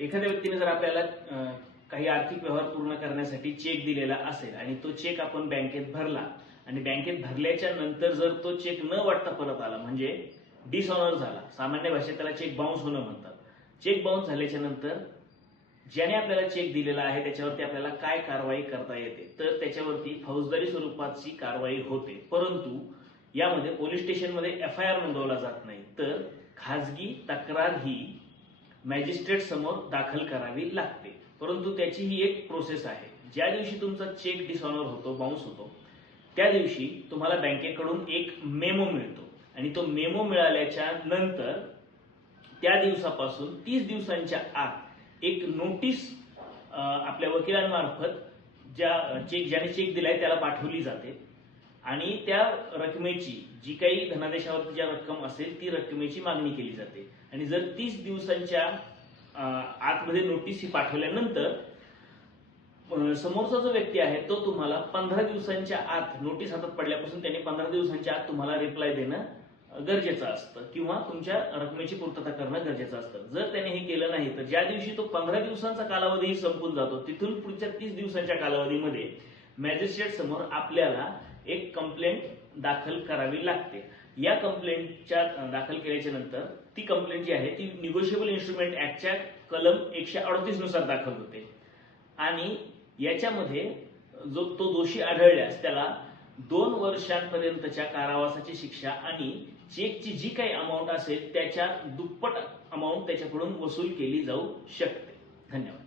एखाद्या व्यक्तीने जर आपल्याला काही आर्थिक व्यवहार पूर्ण करण्यासाठी चेक दिलेला असेल आणि तो चेक आपण बँकेत भरला आणि बँकेत भरल्याच्या नंतर जर तो चेक न वाटता परत आला म्हणजे डिसऑनर झाला, सामान्य भाषेत त्याला चेक बाउन्स होणं म्हणतात. चेक बाउन्स झाल्याच्या नंतर ज्याने आपल्याला चेक दिलेला आहे त्याच्यावरती आपल्याला काय कारवाई करता येते, तर त्याच्यावरती फौजदारी स्वरूपाची कारवाई होते. परंतु यामध्ये पोलीस स्टेशनमध्ये एफआयआर नोंदवला जात नाही, तर खाजगी तक्रार ही मॅजिस्ट्रेट समोर दाखल करावी लागते. परंतु त्याची ही एक प्रोसेस आहे. ज्या दिवशी तुमचा चेक डिसऑनर होतो, बाउन्स होतो, त्या दिवशी तुम्हाला बँकेकडून एक मेमो मिळतो आणि तो मेमो मिळाल्याच्या नंतर त्या दिवसापासून 30 दिवसांच्या आत एक नोटीस आपल्या वकिलांमार्फत ज्याने चेक दिलाय त्याला पाठवली जाते आणि त्या रकमेची जी काही धनादेशावरती ज्या रक्कम असेल ती रकमेची मागणी केली जाते. आणि जर 30 दिवसांच्या आतमध्ये नोटीस ही पाठवल्यानंतर समोरचा जो व्यक्ती आहे तो तुम्हाला 15 दिवसांच्या आत, नोटीस हातात पडल्यापासून त्याने 15 दिवसांच्या आत तुम्हाला रिप्लाय देणं गरजेचं असतं किंवा तुमच्या रकमेची पूर्तता करणं गरजेचं असतं. जर त्याने हे केलं नाही तर ज्या दिवशी तो 15 दिवसांचा कालावधी संपून जातो तिथून पुढच्या 30 दिवसांच्या कालावधीमध्ये मॅजिस्ट्रेट समोर आपल्याला एक कंप्लेंट दाखल करावी लागते. या कंप्लेंटच्या दाखल केल्याच्या नंतर ती कंप्लेंट जी आहे ती निगोशिएबल इन्स्ट्रुमेंट ऍक्टच्या कलम 138 नुसार दाखल होते आणि याच्यामध्ये जो तो दोषी आढळल्यास त्याला 2 वर्षांपर्यंतच्या कारावासाची शिक्षा आणि चेकची जी काही अमाऊंट असेल त्याच्या दुप्पट अमाऊंट त्याच्याकडून वसूल केली जाऊ शकते. धन्यवाद.